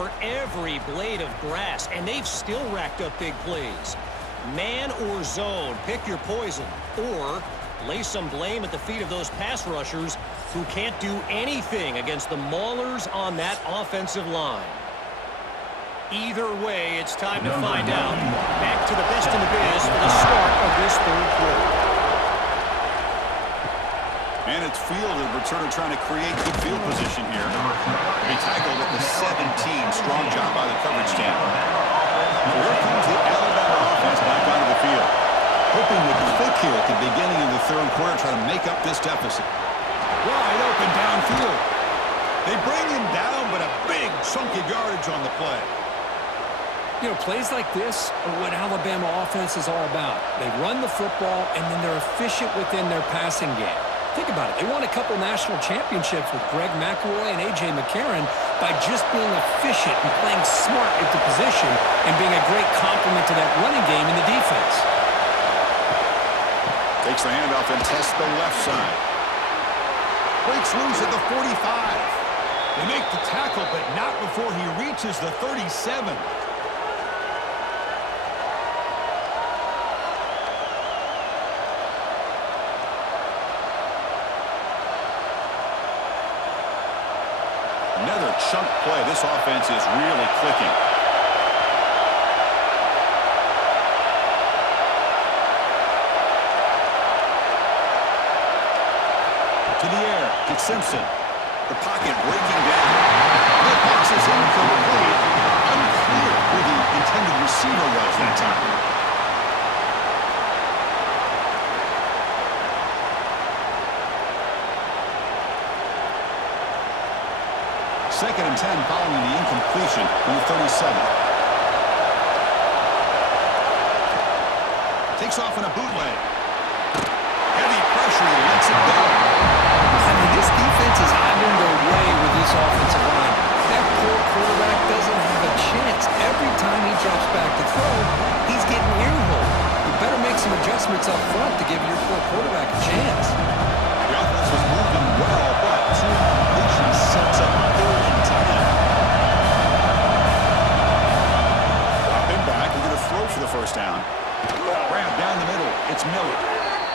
cover every blade of grass, and they've still racked up big plays. Man or zone, pick your poison. Or lay some blame at the feet of those pass rushers who can't do anything against the maulers on that offensive line. Either way, it's time to find out. Back to the best in the biz for the start of this third quarter. And it's field, the returner trying to create good field position here. He tackled at the 17. Strong job by the coverage team. So here comes the Alabama offense back onto the field. Hoping to click here at the beginning of the third quarter, trying to make up this deficit. Wide open downfield. They bring him down, but a big chunk of yardage on the play. You know, plays like this are what Alabama offense is all about. They run the football, and then they're efficient within their passing game. Think about it. They won a couple national championships with Greg McElroy and A.J. McCarron by just being efficient and playing smart at the position and being a great complement to that running game in the defense. Takes the handoff and tests the left side. Breaks loose at the 45. They make the tackle, but not before he reaches the 37. Another chunk play. This offense is really clicking. To the air. It's Simpson. The pocket breaking down. The pass is incomplete. Unclear who the intended receiver was that time. Second and 10 following the incompletion from the 37. Takes off in a bootleg. Heavy pressure, he lets it go. I mean, this defense is having their way with this offensive line. That poor quarterback doesn't have a chance. Every time he drops back to throw, he's getting ear-hole. You better make some adjustments up front to give your poor quarterback a chance. The offense was moving well, but two incompletions sets up a 3rd and 10. Dropping back, we're going to throw for the first down. Grab down the middle. It's Miller.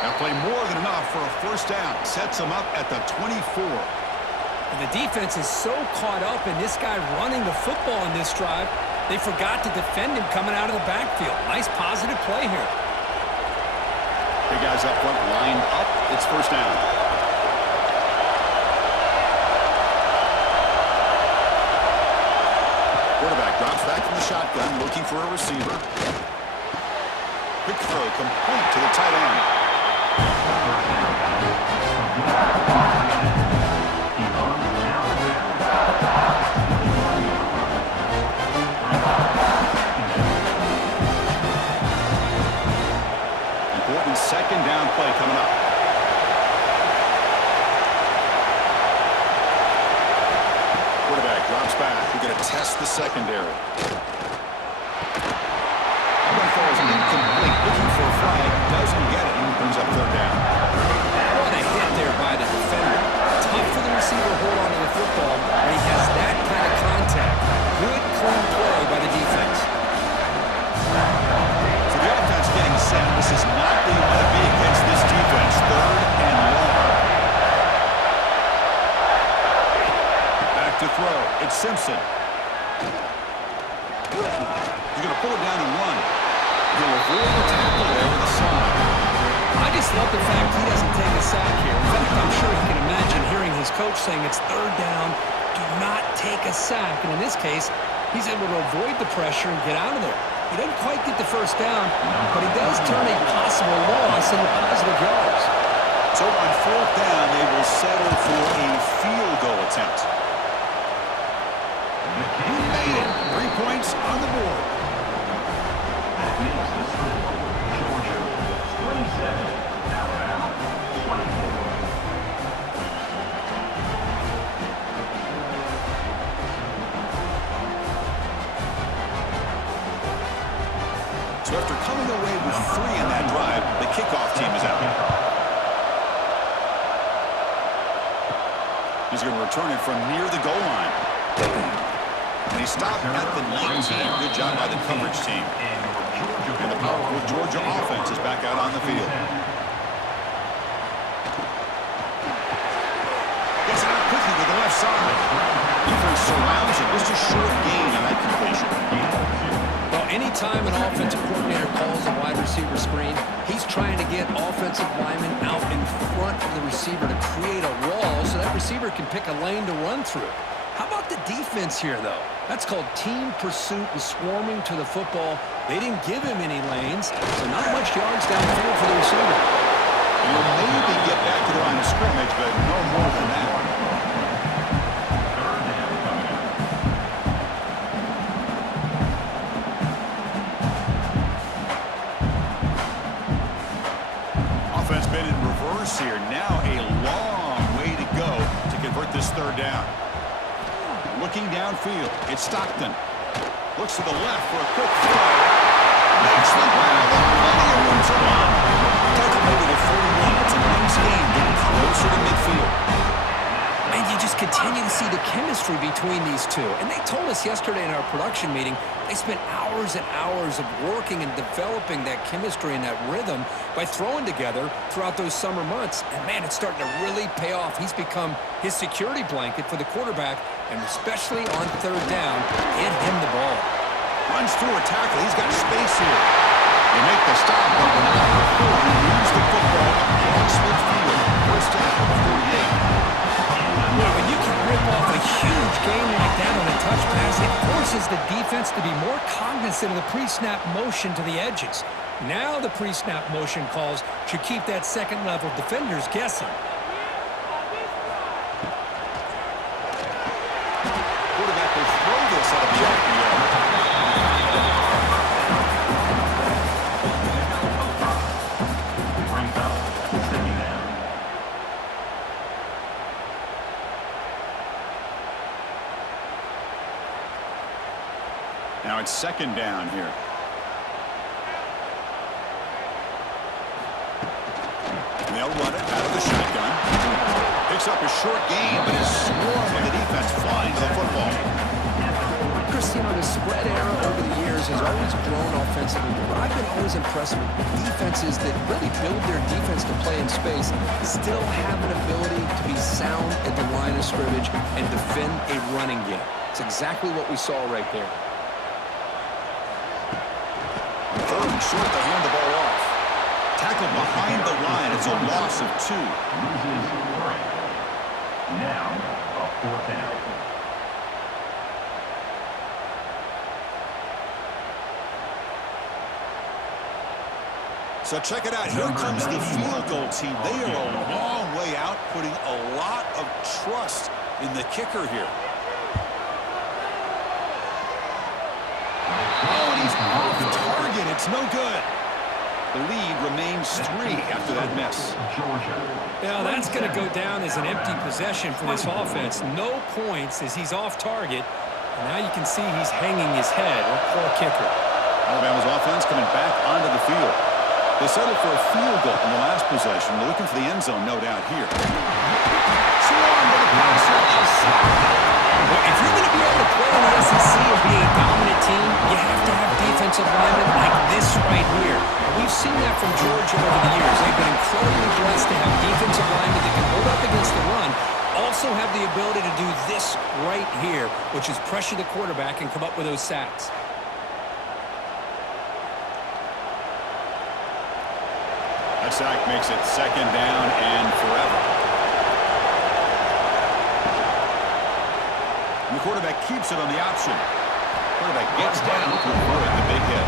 That play more than enough for a first down. Sets him up at the 24. And the defense is so caught up in this guy running the football in this drive, they forgot to defend him coming out of the backfield. Nice positive play here. Big guys up front lined up. It's first down. Quarterback drops back from the shotgun, looking for a receiver. Quick throw, complete to the tight end. Important second down play coming up. Quarterback drops back. We're going to test the secondary. That falls incomplete. Looking for a flag. Doesn't get it. Brings up third down. What a hit there by the defender. Tough for the receiver to hold on to the football when he has that kind of contact. Good, clean play by the defense. So the offense getting set. This is not the way to be against this defense. 3rd and long. Back to throw. It's Simpson. He's going to pull it down and run. He'll avoid the tackle there with a slide. I just love the fact he doesn't take a sack here. In fact, I'm sure he can imagine hearing his coach saying it's 3rd down, do not take a sack. And in this case, he's able to avoid the pressure and get out of there. He doesn't quite get the first down, but he does turn a possible loss into positive yards. So on 4th down, they will settle for a field goal attempt. He made it. 3 points on the board. So after coming away with 3 in that drive, the kickoff team is out. He's going to return it from near the goal line. And he stopped at the 19. Good job by the coverage team. And the powerful Georgia offense is back out on the field. Gets it out quickly with the left side. Defense surrounds him. Just a short gain on that completion. Well, anytime an offensive coordinator calls a wide receiver screen, he's trying to get offensive linemen out in front of the receiver to create a wall so that receiver can pick a lane to run through. How about the defense here, though? That's called team pursuit and swarming to the football. They didn't give him any lanes, so not much yards downfield for the receiver. You'll maybe get back to the line of scrimmage, but no more than that. Offense been in reverse here. Now a long way to go to convert this third down. Looking downfield, it's Stockton. Looks to the left for a quick throw. Makes the grab and plenty of room to run. Taken over the 41. It's a nice game, getting closer to midfield. And you just continue to see the chemistry between these two. And they told us yesterday in our production meeting, they spent hours and hours of working and developing that chemistry and that rhythm by throwing together throughout those summer months. And, man, it's starting to really pay off. He's become his security blanket for the quarterback, and especially on third down, get him the ball. Runs through a tackle. He's got space here. They make the stop, but not before he moves the football across midfield. First down at the 48. Well, when you can rip off a huge game like that on a touch pass, it forces the defense to be more cognizant of the pre-snap motion to the edges. Now the pre-snap motion calls should keep that second-level defenders guessing. Quarterback will throw this out of the RPO. Now it's second down here. They'll run it out of the shotgun. Picks up a short gain, but is swarmed with the defense flying to the football. Christine, the spread era over the years has always grown offensively, but I've been always impressed with defenses that really build their defense to play in space, still have an ability to be sound at the line of scrimmage and defend a running game. It's exactly what we saw right there. Third and short to hand the ball off. Tackled behind the line. It's a loss of 2. Now, a fourth down. So check it out. Here comes the field goal team. They are a long way out, putting a lot of trust in the kicker here. Oh, and he's off target. It's no good. The lead remains 3 after that miss. Now that's going to go down as an empty possession for this offense. No points as he's off target. And now you can see he's hanging his head. Poor kicker. Alabama's offense coming back onto the field. They settled for a field goal in the last possession. They're looking for the end zone, no doubt, here. Swarm to the passer outside. Well, if you're going to be able to play in the SEC and be a dominant team, you have to have defensive linemen like this right here. And we've seen that from Georgia over the years. They've been incredibly blessed to have defensive linemen that can hold up against the run, also have the ability to do this right here, which is pressure the quarterback and come up with those sacks. That sack makes it second down and forever. And the quarterback keeps it on the option. Quarterback gets down to avoid the big hit.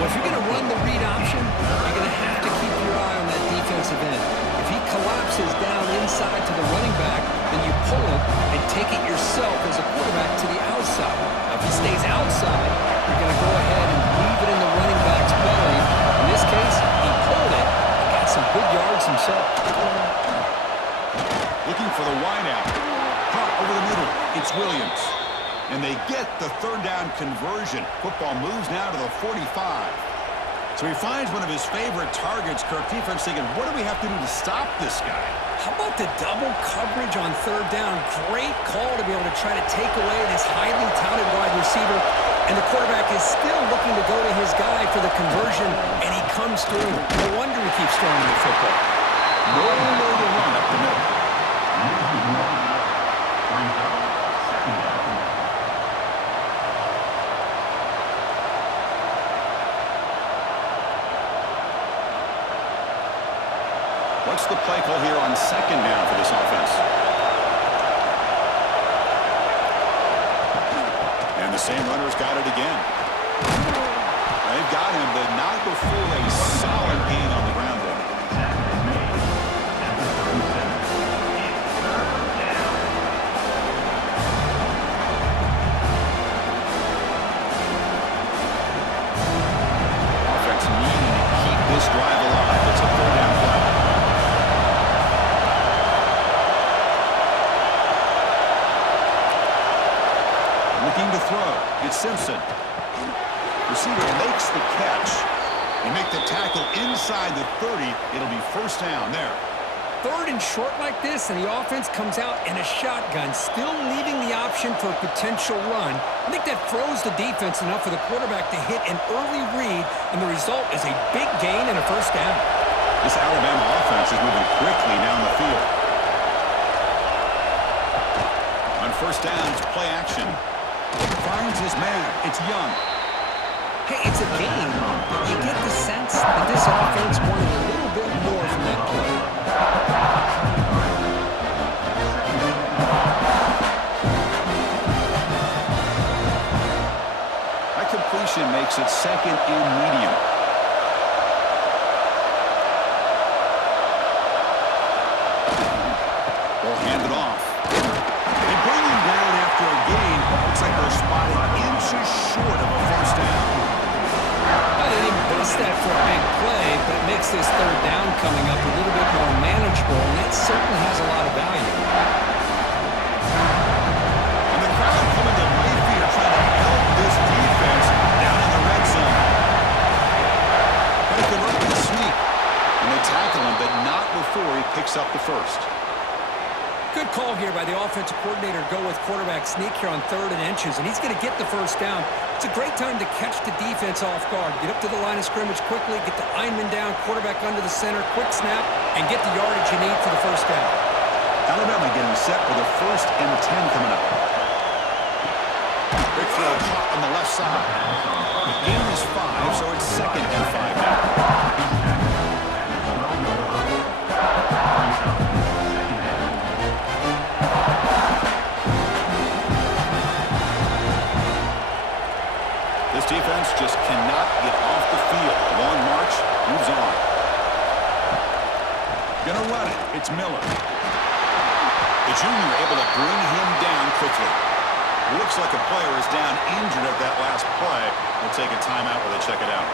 Well, if you're going to run the read option, you're going to have to keep your eye on that defensive end. If he collapses down inside to the running back, then you pull it and take it yourself as a quarterback to the outside. Now, if he stays outside, you're going to go ahead and leave it in the running back's belly. In this case, he pulled it and got some good yards himself. Looking for the wideout. Hot over the middle. It's Williams. And they get the third down conversion. Football moves now to the 45. So he finds one of his favorite targets. Kirk defense thinking, what do we have to do to stop this guy? How about the double coverage on third down? Great call to be able to try to take away this highly touted wide receiver. And the quarterback is still looking to go to his guy for the conversion, and he comes through. No wonder he keeps throwing the football. Nowhere to run up the middle. What's the play call here on second down for this offense? And the same runner's got it again. They've got him, but not before a solid gain on the ground there. Offense needing to keep this drive alive. It's a third down play. Looking to throw. It's Simpson. Receiver makes the catch. They make the tackle inside the 30. It'll be first down there. Third and short like this, and the offense comes out in a shotgun, still leaving the option for a potential run. I think that throws the defense enough for the quarterback to hit an early read, and the result is a big gain and a first down. This Alabama offense is moving quickly down the field. On first down, it's play action. Finds his man. It's Young. Hey, it's a game, but you get the sense that this offense wanted a little bit more from that play. That completion makes it second and medium. Ball handed off. They bring him down after a gain. Looks like they're spotted inches short of a first down. They didn't bust that for a big play, but it makes this third down coming up a little bit more manageable, and that certainly has a lot of value. And the crowd coming to Mayfield trying to help this defense down in the red zone. But he can run the sweep. And they tackle him, but not before he picks up the first. Good call here by the offensive coordinator. Go with quarterback sneak here on third and inches, and he's going to get the first down. It's a great time to catch the defense off guard. Get up to the line of scrimmage quickly, get the lineman down, quarterback under the center, quick snap, and get the yardage you need for the first down. Alabama getting set for the 1st and 10 coming up. Big throw caught on the left side. The gain is 5, so it's 2nd and 5 now. This defense just cannot get off the field. Long march, moves on. Gonna run it. It's Miller. The junior able to bring him down quickly. Looks like a player is down injured at that last play. We'll take a timeout while they check it out.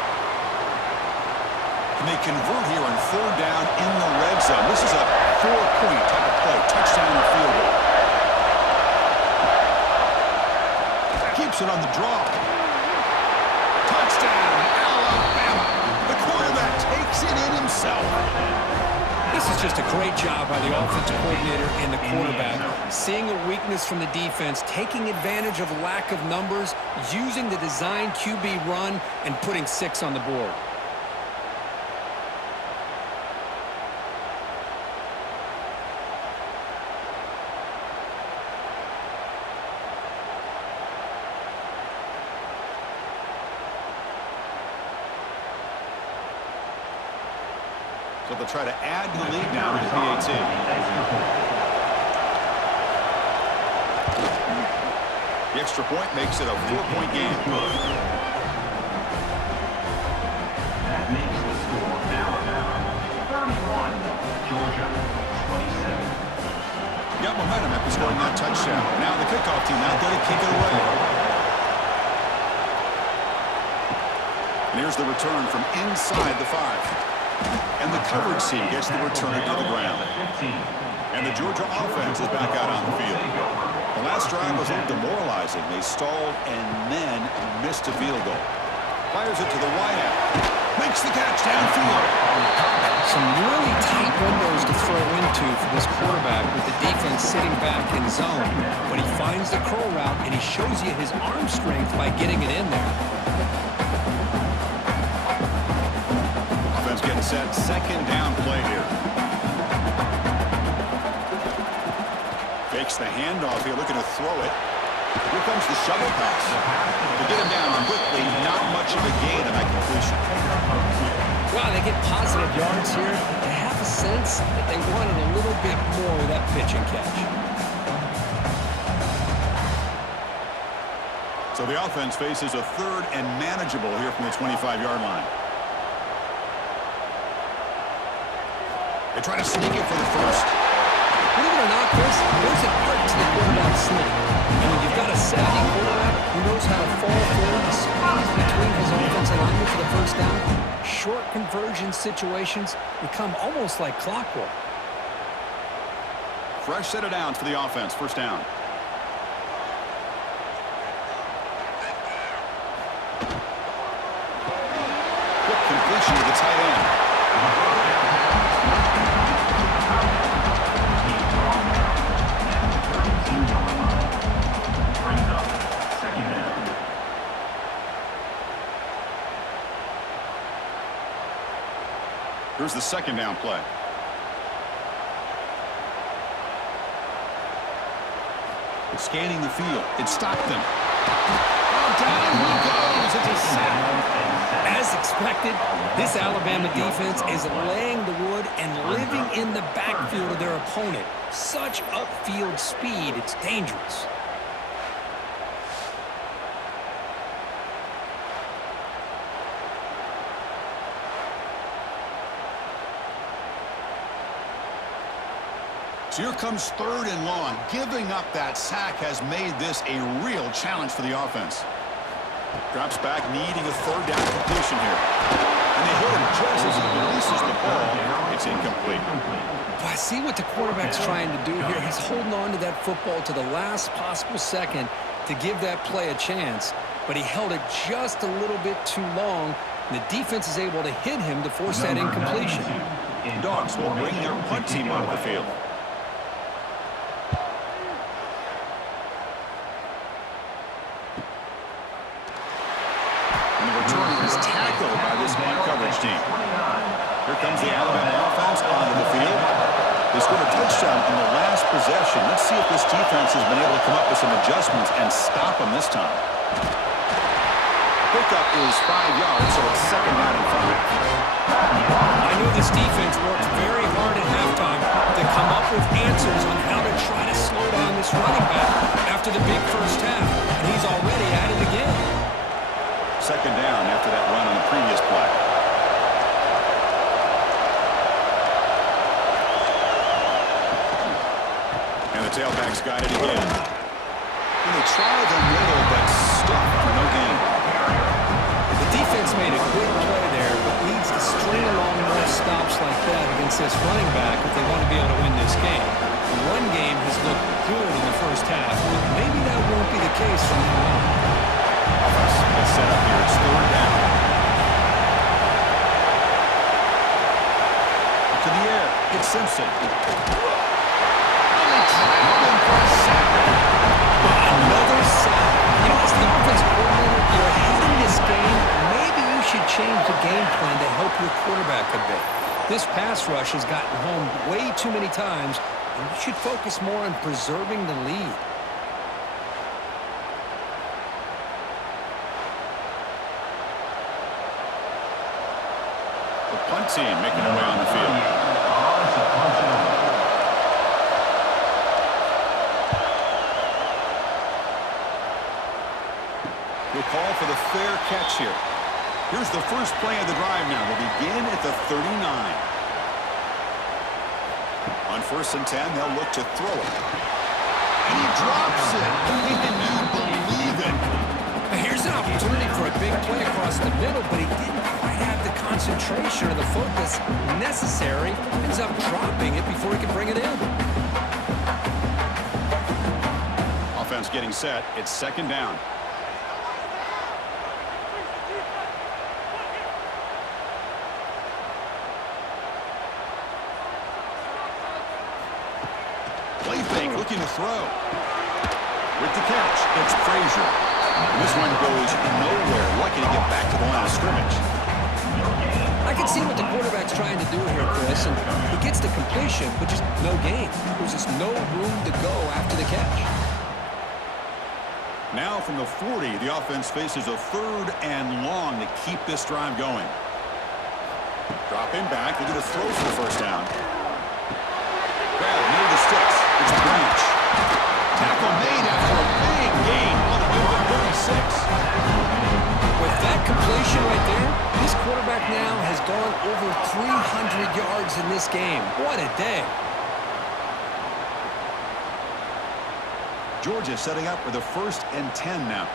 And they convert here on third down in the red zone. This is a 4-point type of play. Touchdown or field goal. Keeps it on the draw. Touchdown, Alabama. The quarterback takes it in himself. This is just a great job by the offensive coordinator and the quarterback. Seeing a weakness from the defense, taking advantage of lack of numbers, using the design QB run, and putting 6 on the board. So they'll try to add to the lead now with the PAT. The extra point makes it a 4-point game. That makes the score Alabama 31, Georgia 27. Got momentum after scoring that touchdown. Now the kickoff team out there to kick it away. And here's the return from inside the 5. And the coverage team gets the return to the ground. And the Georgia offense is back out on the field. The last drive was a little demoralizing. They stalled and then missed a field goal. Fires it to the wideout. Makes the catch downfield. Some really tight windows to throw into for this quarterback with the defense sitting back in zone. But he finds the curl route, and he shows you his arm strength by getting it in there. Offense getting set. Second down play here. Fakes the handoff here, looking to throw it. Here comes the shovel pass. To get him down quickly, not much of a gain on that completion. Wow, they get positive yards here. They have a sense that they wanted a little bit more with that pitch and catch. So the offense faces a third and manageable here from the 25-yard line. They try to sneak it for the first. Believe it or not, Chris, there's an art to the quarterback sneak. And when you've got a savvy quarterback who knows how to fall forward and squeeze between his offensive linemen for the first down, short conversion situations become almost like clockwork. Fresh set of downs for the offense. First down. Quick completion to the tight end. Here's the second down play. Scanning the field. It stopped them. Oh, down he goes. It's a sack. As expected, this Alabama defense is laying the wood and living in the backfield of their opponent. Such upfield speed, it's dangerous. So here comes third and long. Giving up that sack has made this a real challenge for the offense. Drops back, needing a third down completion here. And they hit him just as he releases the ball. It's incomplete. But I see what the quarterback's trying to do here. He's holding on to that football to the last possible second to give that play a chance. But he held it just a little bit too long. And the defense is able to hit him to force that incompletion. Dogs will bring their punt team onto the field. Is tackled by this man coverage team. Here comes the Alabama offense onto the field. They scored a touchdown in the last possession. Let's see if this defense has been able to come up with some adjustments and stop them this time. Pickup is 5 yards, so it's second down and 5. I know this defense worked very hard at halftime to come up with answers on how to try to slow down this running back after the big first half, and he's already at it again. Second down after that run on the previous play. And the tailback's got it again. And they tried the middle, but stuck for no gain. The defense made a good play there, but needs to string along more stops like that against this running back if they want to be able to win this game. The run game has looked good in the first half, but maybe that won't be the case from now on. It's set up here. It's third down. To the air. It's Simpson. Another sack. You know, as the offensive coordinator, you're ahead in this game. Maybe you should change the game plan to help your quarterback a bit. This pass rush has gotten home way too many times, and you should focus more on preserving the lead. Punt team making their way on the field. We'll call for the fair catch here. Here's the first play of the drive now. We'll begin at the 39. On 1st and 10, they'll look to throw it. And he drops it. Can you believe it? Here's an opportunity for a big play across the middle, but he didn't quite have the concentration or the focus necessary. Ends up dropping it before he can bring it in. Offense getting set. It's second down. Play fake, looking to throw. With the catch, it's Frazier. And this one goes nowhere. Lucky to get back to the line of scrimmage. I can see what the quarterback's trying to do here, Chris, and he gets the completion, but just no gain. There's just no room to go after the catch. Now from the 40, the offense faces a 3rd and long to keep this drive going. Drop in back, they're going to throw for the first down. Grab near the sticks, it's Branch. Tackle made after a big gain all the way to the 36. With that completion right there, this quarterback now has gone over 300 yards in this game. What a day. Georgia setting up for the 1st and 10 now.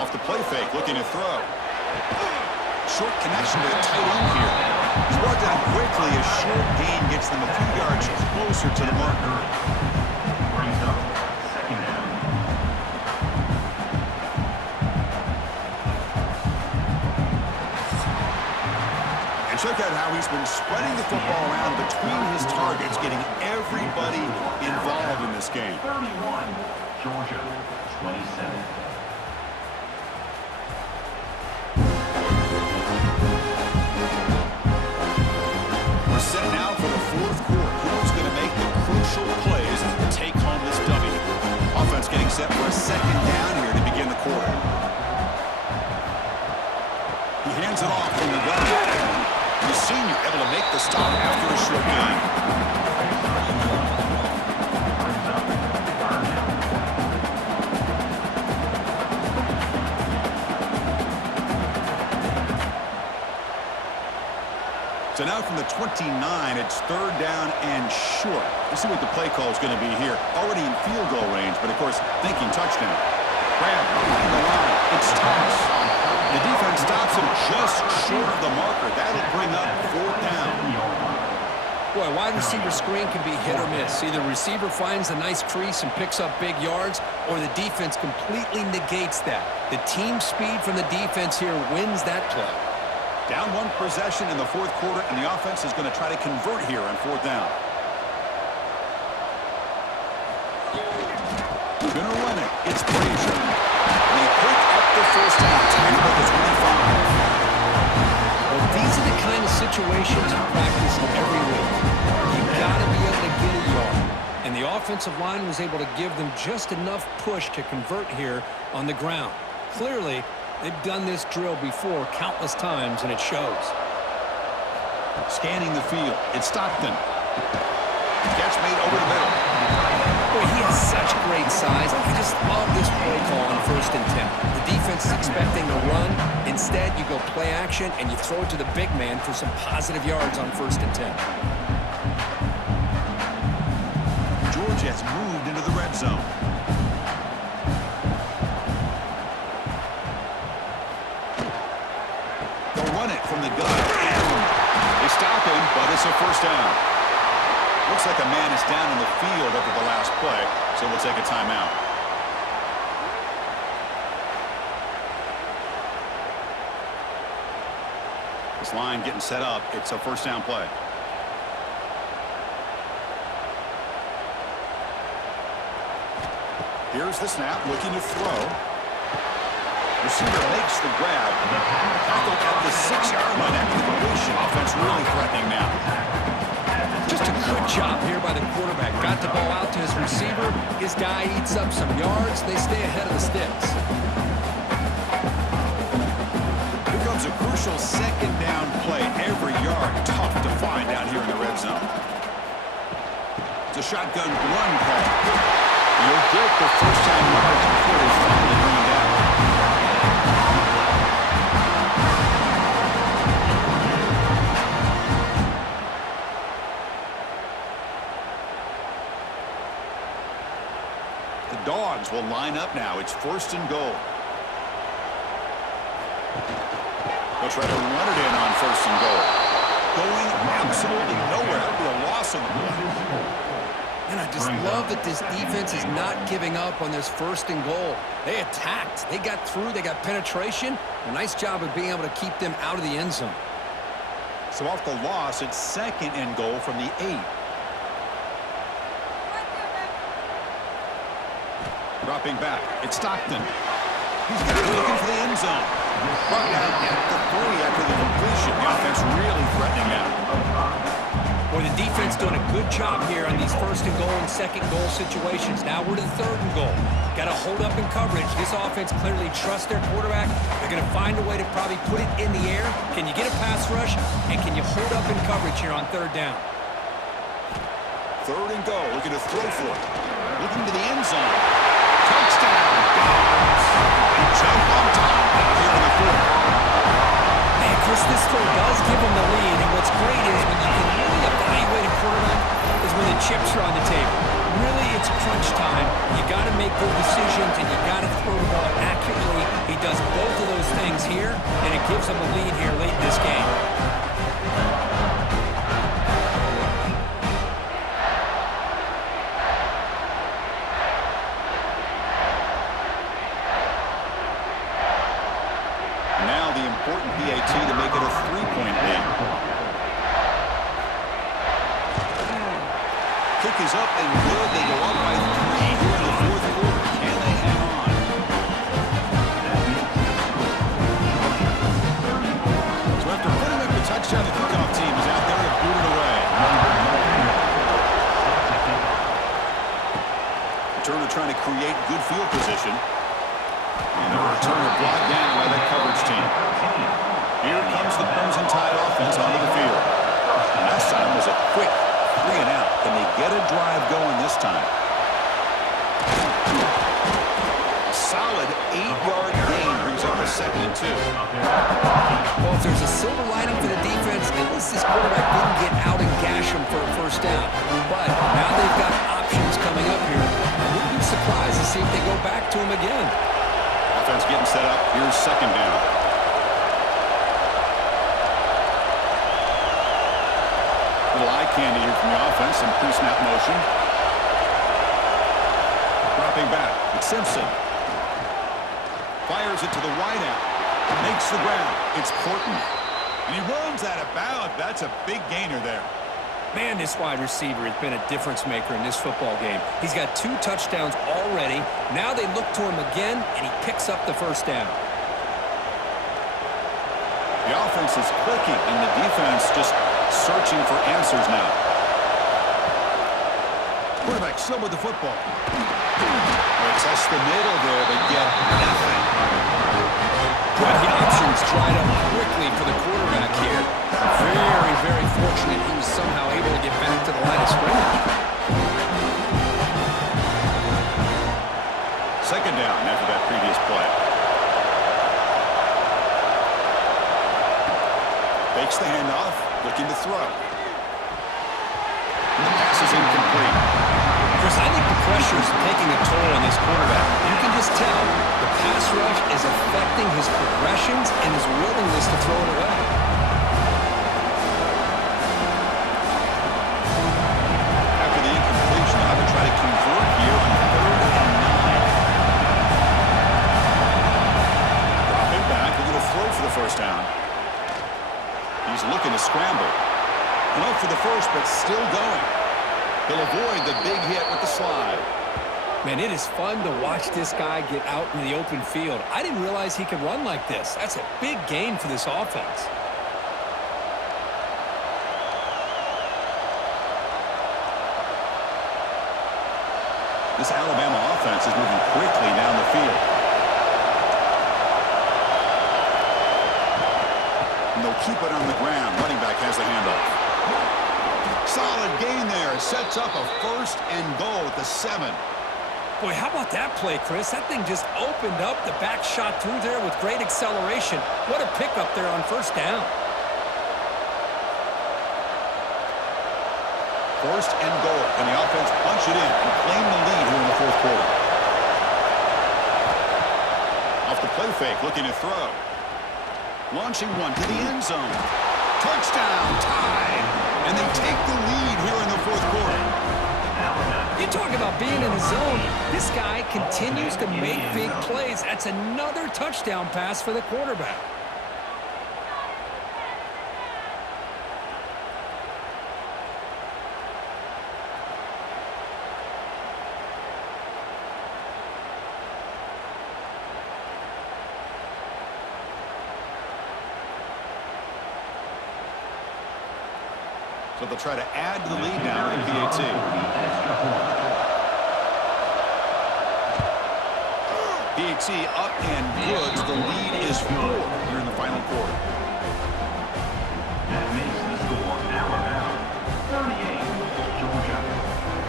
Off the play fake, looking to throw. Short connection to the tight end here. He's brought down quickly. A short gain gets them a few yards closer to the marker. Brings up 2nd down. And check out how he's been spreading the football around between his targets, getting everybody involved in this game. 31, Georgia, 27. We're set now for the 4th quarter. Who's going to make the crucial plays to take home this W? Offense getting set for a 2nd down here to begin the quarter. He hands it off from the gun. The senior able to make the stop after a short gain. So now from the 29, it's 3rd down and short. Let's see what the play call is going to be here. Already in field goal range, but of course, thinking touchdown. Grab behind the line. It's Thomas. The defense stops him just short of the marker. That'll bring up 4th down. Boy, wide receiver screen can be hit or miss. Either receiver finds a nice crease and picks up big yards, or the defense completely negates that. The team speed from the defense here wins that play. Down 1 possession in the 4th quarter, and the offense is going to try to convert here on 4th down. Going to run it. It's Frazier. And they pick up the first down. Tied up at the 25. Well, these are the kind of situations you practice every week. You've got to be able to get a yard. And the offensive line was able to give them just enough push to convert here on the ground. Clearly, they've done this drill before countless times, and it shows. Scanning the field. It's Stockton. Catch made over the middle. Boy, he has such great size. I just love this play call on 1st and 10. The defense is expecting a run. Instead, you go play action, and you throw it to the big man for some positive yards on 1st and 10. Georgia has moved into the red zone. From the gun. They stop him, but it's a 1st down. Looks like a man is down in the field after the last play, so we'll take a timeout. This line getting set up. It's a 1st down play. Here's the snap, looking to throw. Receiver makes the grab. Tackle at the 6-yard line after the completion. Offense really threatening now. Just a good job here by the quarterback. Got the ball out to his receiver. His guy eats up some yards. They stay ahead of the sticks. Here comes a crucial 2nd down play. Every yard tough to find out here in the red zone. It's a shotgun run call. You'll get the 1st-time yards before they finally bring him down. Dogs will line up now. It's 1st and goal. They'll try to run it in on 1st and goal. Going absolutely nowhere. That'll be a loss on the play. And I just love that this defense is not giving up on this 1st and goal. They attacked. They got through. They got penetration. A nice job of being able to keep them out of the end zone. So off the loss, it's 2nd and goal from the 8. Dropping back, it's Stockton. He's got it looking for the end zone. Brought down at the 3 after the completion. The offense really threatening now. Boy, the defense doing a good job here on these 1st and goal and 2nd goal situations. Now we're to the 3rd and goal. Got to hold up in coverage. This offense clearly trusts their quarterback. They're going to find a way to probably put it in the air. Can you get a pass rush? And can you hold up in coverage here on 3rd down? 3rd and goal. Looking to throw for it. Looking to the end zone. Touchdown. Dobbs. And jump on top now here in the 4th. Man, Chris, this throw does give them the lead. And what's great is when you can really evaluate a quarterback is when the chips are on the table. Really, it's crunch time. You got to make good decisions, and you got to throw the ball accurately. He does both of those things here, and it gives them a lead here late in this game. Now the important PAT to make it a 3-point lead. Kick is up and good. They go up by 3 here in the 4th quarter. Can they hang on? So after putting up the touchdown, the kickoff team is out there to boot it away. Returner trying to create good field position. And the returner blocked down by the coverage team. Here comes the Crimson Tide offense onto the field. Last time was a quick 3 and out. Can they get a drive going this time? Solid 8-yard gain brings up a 2nd and 2. Well, if there's a silver lining for the defense, at least this quarterback didn't get out and gash him for a 1st down. But now they've got options coming up here. I wouldn't be surprised to see if they go back to him again. Offense getting set up. Here's 2nd down. Little eye candy here from the offense. Some pre-snap motion. Dropping back. It's Simpson. Fires it to the wideout. Makes the ground. It's Portman. And he runs out of bounds. That's a big gainer there. Man, this wide receiver has been a difference maker in this football game. He's got 2 touchdowns already. Now they look to him again, and he picks up the 1st down. The offense is clicking, and the defense just searching for answers now. Quarterback still with the football. They test the middle there, but get nothing. But the options dried up quickly for the quarterback here. Very, very fortunate he was somehow able to get back to the line of scrimmage. 2nd down after that previous play. Fakes the handoff, looking to throw. And the pass is incomplete. Chris, I think the pressure is taking a toll on this quarterback. You can just tell the pass rush is affecting his progressions and his willingness to throw it away. After the incompletion, they'll have to try to convert here on 3rd and 9. Drop it back, looking to throw for the 1st down. He's looking to scramble. And up for the 1st, but still going. He'll avoid the big hit with the slide. Man, it is fun to watch this guy get out in the open field. I didn't realize he could run like this. That's a big gain for this offense. This Alabama offense is moving quickly down the field. And they'll keep it on the ground. Running back has the handoff. Solid gain there. Sets up a 1st and goal at the 7. Boy, how about that play, Chris? That thing just opened up the back shot through there with great acceleration. What a pickup there on 1st down. 1st and goal. And the offense punch it in and claim the lead here in the 4th quarter. Off the play fake, looking to throw. Launching one to the end zone. Touchdown, tied. And they take the lead here in the 4th quarter. You talk about being in the zone. This guy continues to make big plays. That's another touchdown pass for the quarterback. So they'll try to add to the lead now to the PAT. PAT up and good. The lead is 4 here in the final quarter. That makes the score Alabama 38, Georgia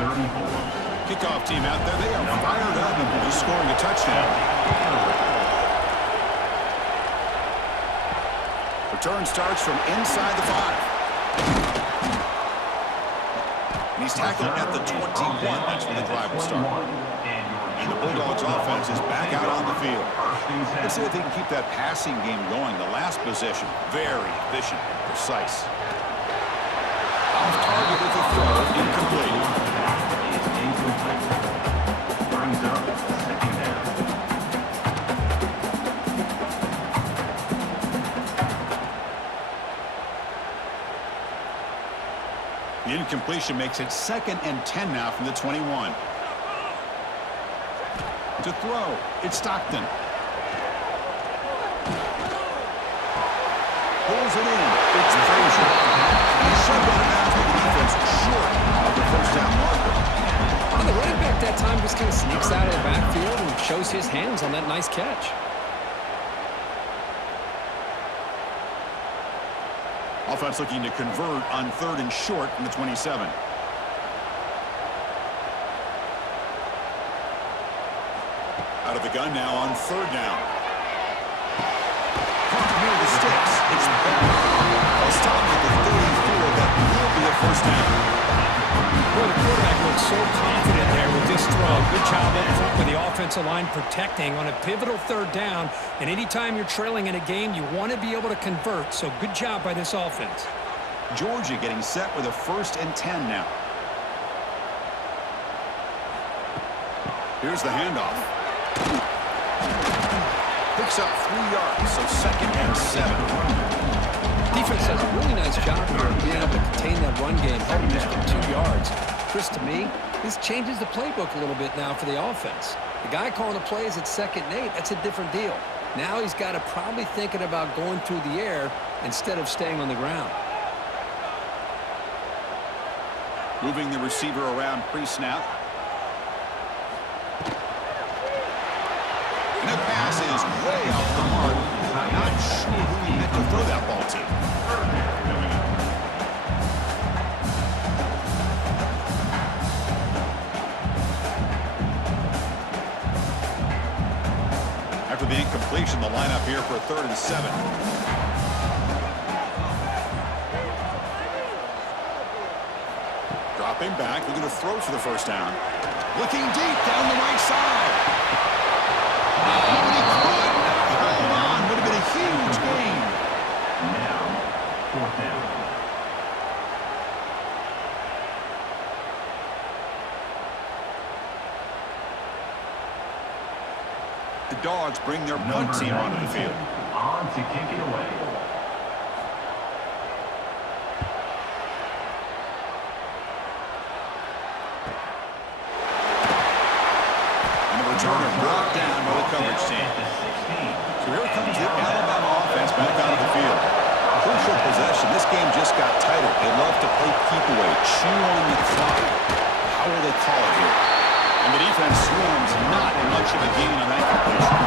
34. Kickoff team out there. They are fired up and just scoring a touchdown. Return starts from inside the 5. And he's tackled at the 21. That's where the drive will start. And the Bulldogs offense is back out on the field. Let's see if they can keep that passing game going. The last possession, very efficient and precise. Off target with a throw, incomplete. Brings up second down. The incompletion makes it 2nd and 10 now from the 21. To throw, it's Stockton. Pulls it in. It's Frazier. He's shoved out of bounds with the defense short of the first down marker. And the running back that time just kind of sneaks out of the backfield and shows his hands on that nice catch. Offense looking to convert on 3rd and short from the 27. Out of the gun now on 3rd down. Caught near the sticks. It's back. They'll stop at the 34. That will be a first down. Boy, the quarterback looks so confident there with this throw. Good job up front with the offensive line protecting on a pivotal 3rd down. And anytime you're trailing in a game, you want to be able to convert. So good job by this offense. Georgia getting set with a 1st and 10 now. Here's the handoff. Picks up 3 yards, so 2nd and 7. Defense does a really nice job here of being able to contain that run game, holding just for 2 yards. Chris, to me, this changes the playbook a little bit now for the offense. The guy calling the plays at 2nd and 8, that's a different deal. Now he's got to probably thinking about going through the air instead of staying on the ground. Moving the receiver around pre-snap. And that pass is way off the mark. Not sure who he meant to throw that ball to. After the incompletion, the lineup here for a 3rd and 7. Dropping back, looking to throw for the first down. Looking deep down the right side. Oh, and he could not hold on. Would have been a huge gain. Now, 4th down. The Dogs bring their punt team onto the field. On to kick it away. Returner brought down by the coverage team. So here comes the Alabama offense back out of the field. Crucial possession. This game just got tighter. They love to play keep away, chew on the clock. How will they call it here? And the defense swarms not much of a gain on that completion.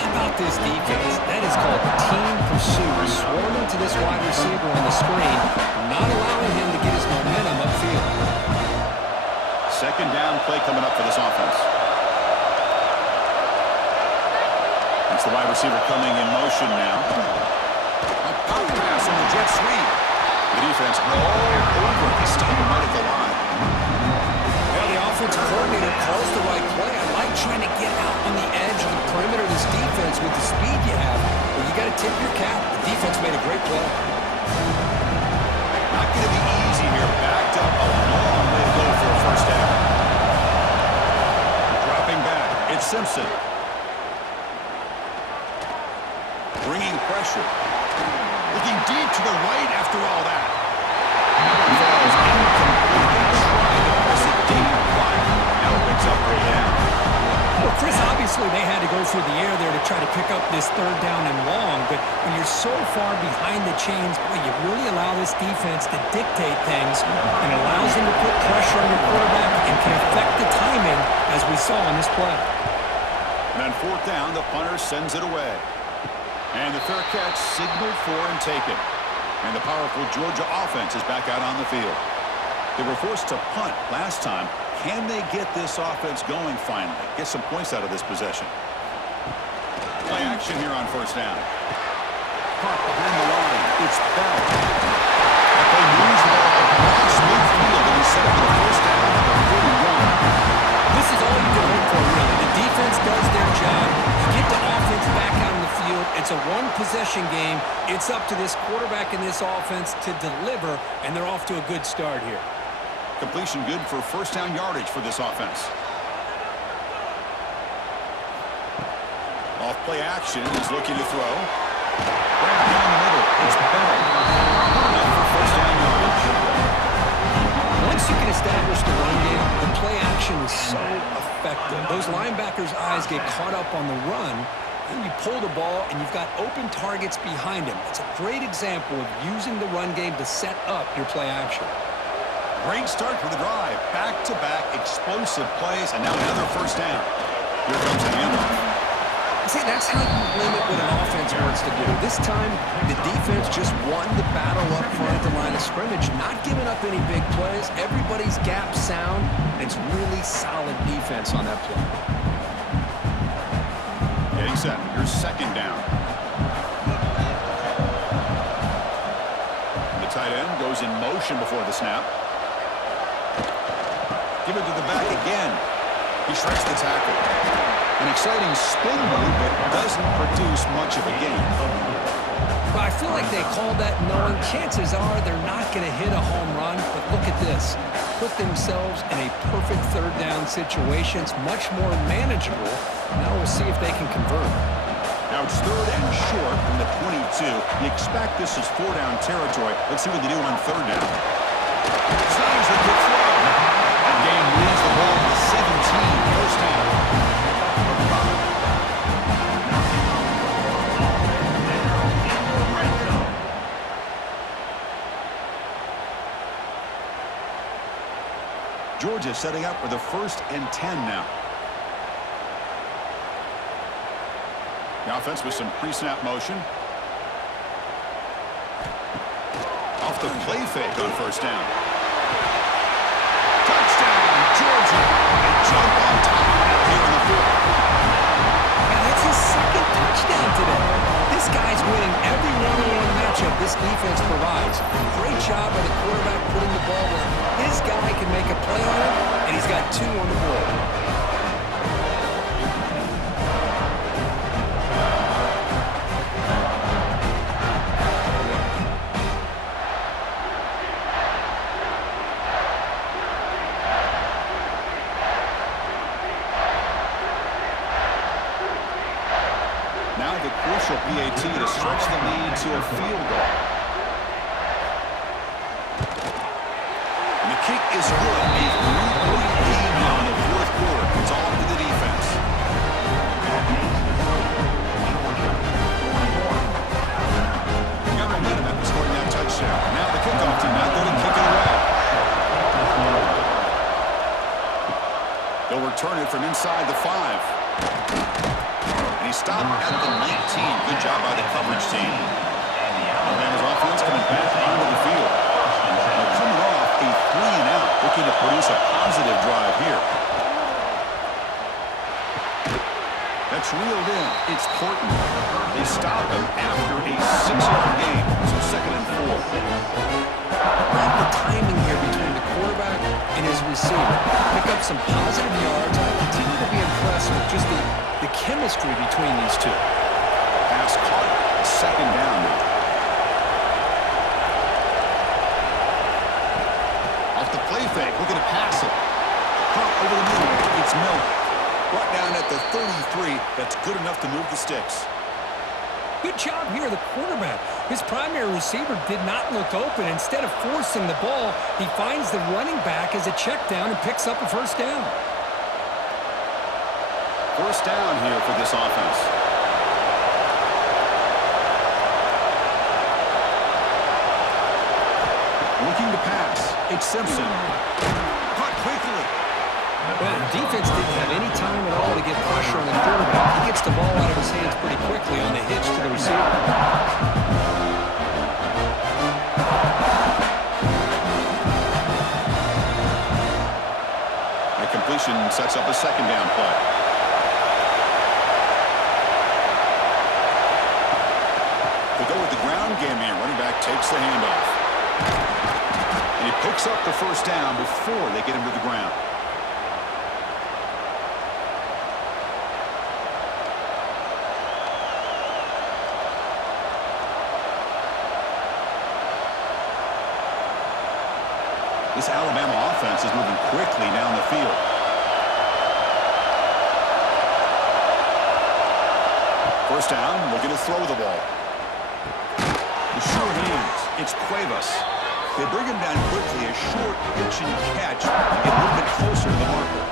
How about this defense? That is called team pursuit. Swarming to this wide receiver on the screen, not allowing him to get his momentum upfield. 2nd down play coming up for this offense. It's the wide receiver coming in motion now. A pop pass on the jet sweep. The defense all over. They stop him right at the line. Well, the offensive coordinator calls the right play. I like trying to get out on the edge of the perimeter of this defense with the speed you have. But you got to tip your cap. The defense made a great play. Not going to be easy here. Backed up a long way to go for a first down. Dropping back. It's Simpson. Bringing pressure. Looking deep to the right after all that. Falls incomplete. Trying to press it deep. Now it picks up right down. Well, Chris, obviously they had had to go through the air there to try to pick up this third down and long, but when you're so far behind the chains, boy, you really allow this defense to dictate things, and it allows them to put pressure on your quarterback and can affect the timing, as we saw in this play. And on fourth down, the punter sends it away. And the fair catch signaled for and taken. And the powerful Georgia offense is back out on the field. They were forced to punt last time. Can they get this offense going finally? Get some points out of this possession. Play action here on first down. Caught behind the line. It's Bell. They moves the ball across midfield, and he set up for the first down at the 41. This is all you can hope for, really. The defense does their job. You get the offense back out on the field. It's a one-possession game. It's up to this quarterback and this offense to deliver, and they're off to a good start here. Completion good for first down yardage for this offense. Off play action. He's looking to throw. Right down the middle. It's Bell. Good enough for first down yardage. Once you can establish the run game, the play action is so effective. Those linebackers' eyes get caught up on the run, and you pull the ball, and you've got open targets behind him. It's a great example of using the run game to set up your play action. Great start for the drive. Back-to-back explosive plays, and now another first down. Here comes the handoff. See, that's how you limit what an offense wants to do. This time, the defense just won the battle up front at the line of scrimmage, not giving up any big plays. Everybody's gap sound, and it's really solid defense on that play. Getting set. Here's second down. The tight end goes in motion before the snap. Give it to the back again. He shreds the tackle. An exciting spin move, but doesn't produce much of a gain. Well, I feel like they called that knowing chances are they're not going to hit a home run, but look at this. Put themselves in a perfect third down situation. It's much more manageable. Now we'll see if they can convert. Now it's third and short from the 22. You expect this is four-down territory. Let's see what they do on third down. Snags a good throw. That game moves the ball to 17, first down. Georgia setting up for the 1st and 10 now. The offense with some pre-snap motion. Off the play fake on first down. Touchdown, Georgia. They jump on top out here in the fourth. Now, that's his second touchdown today. This guy's winning every one-on-one matchup this defense provides. Great job by the quarterback putting the ball where his guy can make a play on it, and he's got 2 on the board. Now the crucial PAT to stretch the lead to a field goal. And the kick is good. A 3-point lead now in the fourth quarter. It's all up to the defense. Got momentum after scoring that touchdown. Now the kickoff team not going to kick it away. They'll return it from inside the 5. He stopped at the 19. Good job by the coverage team. Alabama's offense coming back onto the field. They're coming off a 3-and-out, looking to produce a positive drive here. That's reeled in. It's Horton. They stop him after a 6-yard gain. So 2nd and 4. Love the timing here between the quarterback and his receiver. Pick up some positive yards. I continue to be impressed with just the chemistry between these two. Pass caught. 2nd down now. Off the play fake. Looking to pass it. Caught over the middle. It's Miller. Brought down at the 33. That's good enough to move the sticks. Good job here, the quarterback. His primary receiver did not look open. Instead of forcing the ball, he finds the running back as a check down and picks up a first down. First down here for this offense. Looking to pass. It's Simpson. Caught quickly. Well, the defense didn't have any time at all to get pressure on the quarterback. He gets the ball out of his hands pretty quickly on the hitch to the receiver. The completion sets up a second down play. To go with the ground game here, running back takes the handoff. And he picks up the first down before they get him to the ground. This Alabama offense is moving quickly down the field. First down, looking to throw the ball. The short hands, it's Cuevas. They bring him down quickly, a short pitch and catch to get a little bit closer to the marker.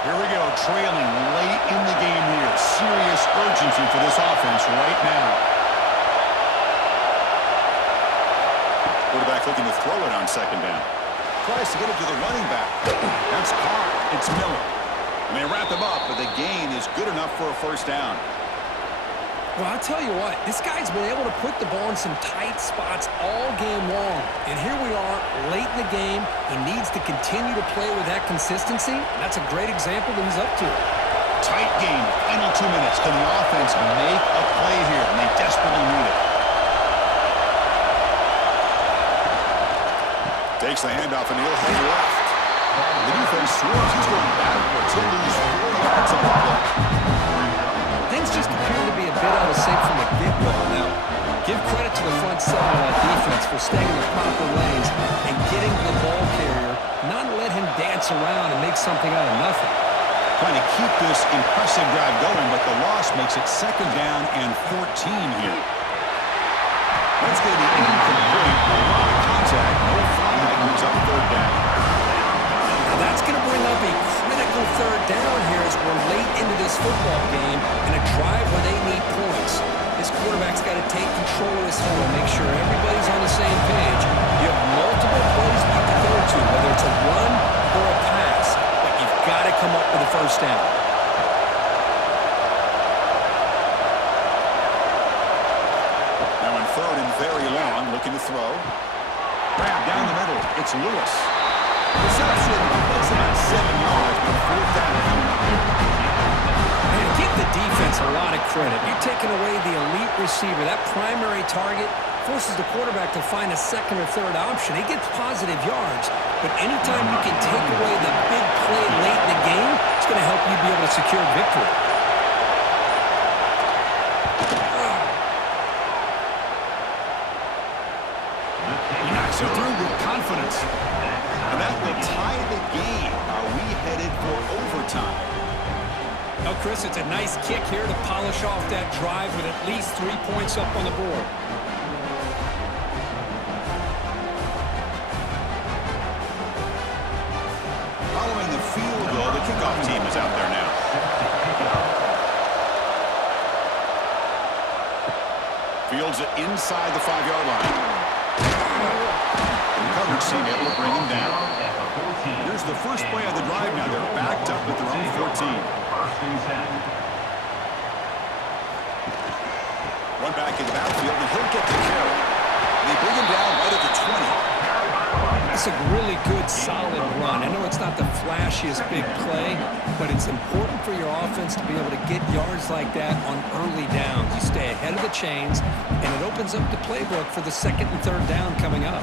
Here we go, trailing late in the game here. Serious urgency for this offense right now. Quarterback looking to throw it on second down. Tries to get it to the running back. That's caught. It's Miller. And they wrap him up, but the gain is good enough for a first down. Well, I'll tell you what, this guy's been able to put the ball in some tight spots all game long. And here we are, late in the game. He needs to continue to play with that consistency. That's a great example that he's up to. Tight game, final 2 minutes. Can the offense make a play here? And they desperately need it. Takes the handoff and he'll head left. The defense swerves. He's going backwards. He'll lose 4 yards on the play. Things just appear to be a bit out of sync from the get-go now. Give credit to the front seven of that defense for staying in the proper lanes and getting to the ball carrier, not let him dance around and make something out of nothing. Trying to keep this impressive drive going, but the loss makes it second down and 14 here. That's going to be incomplete. A lot of contact. No flag. Moves up third down. Now that's going to bring up a critical third down here as we're late into this football game in a drive where they need points. This quarterback's got to take control of this huddle and make sure everybody's on the same page. You have multiple plays you can go to, whether it's a run or a pass, but you've got to come up with a first down. Now on third and very long, looking to throw. Grab down the middle. It's Lewis. Reception. That's about 7 yards, but fourth down. Man, give the defense a lot of credit. You're taking away the elite receiver. That primary target forces the quarterback to find a second or third option. He gets positive yards, but anytime you can take away the big play late in the game, it's going to help you be able to secure victory. He knocks it through with confidence. And that will tie the game. Are we headed for overtime? Now, Chris, it's a nice kick here to polish off that drive with at least 3 points up on the board. Following the field goal, the kickoff team is out there now. Fields it inside the 5-yard line. The coverage team able to bring him down. Here's the first play of the drive now. They're backed up at their own 14. Run back in the backfield, and he'll get the carry. And they bring him down right at the 20. It's a really good, solid run. I know it's not the flashiest big play, but it's important for your offense to be able to get yards like that on early downs. You stay ahead of the chains, and it opens up the playbook for the second and third down coming up.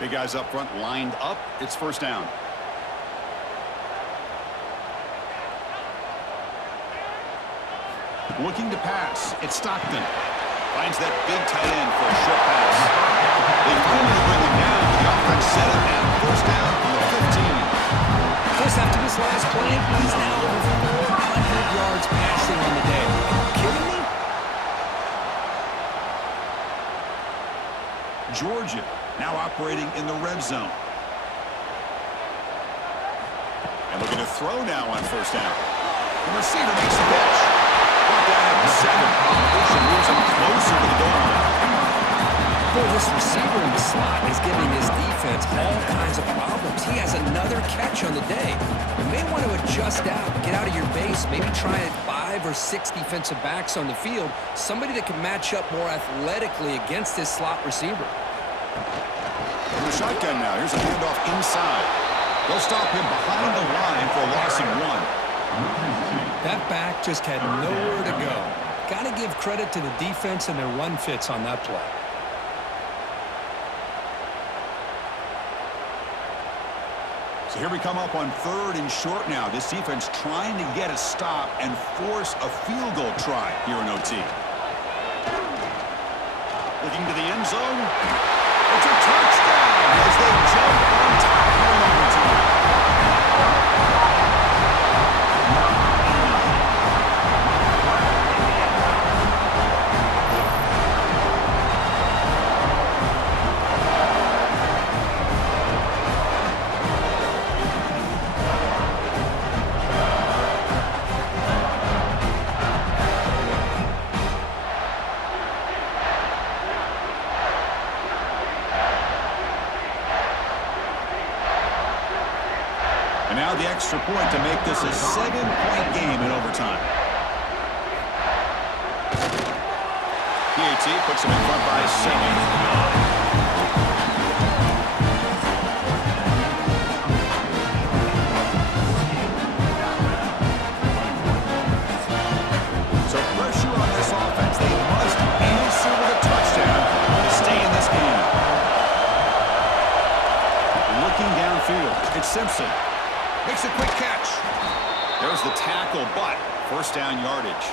Big guys up front lined up. It's first down. Looking to pass. It's Stockton. Finds that big tight end for a short pass. They finally bring him down. The offense set up at first down from the 15. Just after this last play, he's now over 400 yards passing on the day. Are you kidding me? Georgia now operating in the red zone. And looking to throw now on first down. The receiver makes the catch. Brought down at the 7. Competition moves him closer to the goal line. Boy, this receiver in the slot is giving his defense all kinds of problems. He has another catch on the day. You may want to adjust out, get out of your base, maybe try 5 or 6 defensive backs on the field, somebody that can match up more athletically against this slot receiver. From the shotgun now, here's a handoff inside. They'll stop him behind the line for a loss of 1. That back just had nowhere to go. Got to give credit to the defense and their run fits on that play. So here we come up on 3rd and short now. This defense trying to get a stop and force a field goal try here in OT. Looking to the end zone. It's a touchdown as they jump on top here in overtime. And now the extra point to make this a 7-point game in overtime. PAT puts him in front by 7. So pressure on this offense. They must answer with a touchdown to stay in this game. Looking downfield, it's Simpson. Makes a quick catch. There's the tackle, but first down yardage.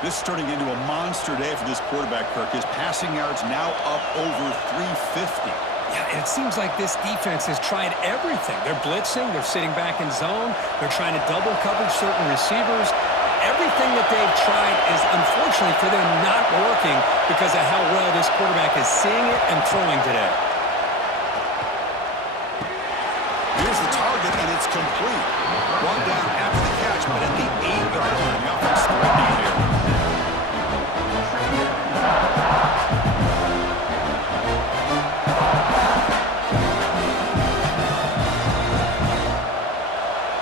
This is turning into a monster day for this quarterback, Kirk. His passing yards now up over 350. Yeah, and it seems like this defense has tried everything. They're blitzing, they're sitting back in zone, they're trying to double coverage certain receivers. Everything that they've tried is, unfortunately for them, not working because of how well this quarterback is seeing it and throwing today. Here's the target, and it's complete. Brought down after the catch, but at the 8-yard line. The offense threatening here.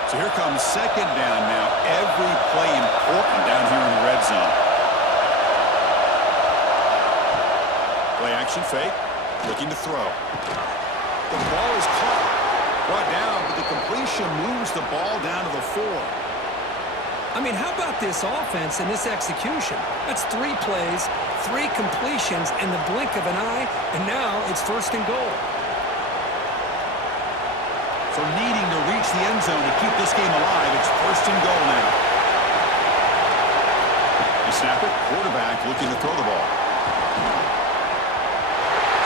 So here comes second down now. Every play important down here in the red zone. Play action fake. Looking to throw. The ball is caught. Brought down, but the completion moves the ball down to the 4. I mean, how about this offense and this execution? That's 3 plays, 3 completions in the blink of an eye, and now it's first and goal. So needing to reach the end zone to keep this game alive, it's first and goal now. They snap it, quarterback looking to throw the ball.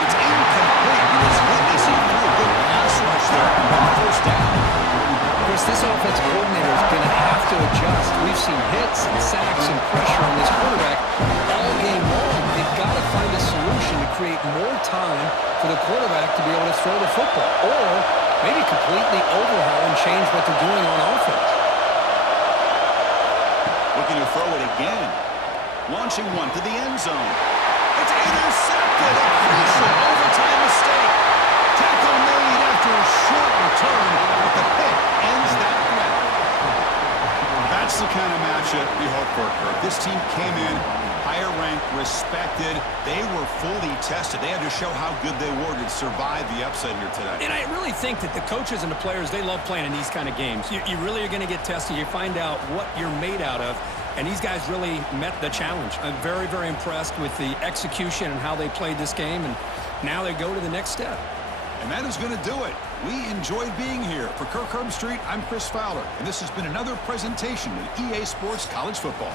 It's incomplete. He was witnessing through a good pass rush there on first down. Of course, this offensive coordinator is going to have to adjust. We've seen hits and sacks and pressure on this quarterback all game long. They've got to find a solution to create more time for the quarterback to be able to throw the football, or maybe completely overhaul and change what they're doing on offense. Looking to throw it again. Launching one to the end zone. It's intercepted. A crucial overtime mistake. Tackle made after a short return, but the pick ends that threat. That's the kind of matchup we hope for, Kirk. This team came in higher ranked, respected. They were fully tested. They had to show how good they were to survive the upset here today. And I really think that the coaches and the players, they love playing in these kind of games. You really are going to get tested. You find out what you're made out of. And these guys really met the challenge. I'm very, very impressed with the execution and how they played this game. And now they go to the next step. And that is going to do it. We enjoyed being here. For Kirk Herbstreit, I'm Chris Fowler, and this has been another presentation of EA Sports College Football.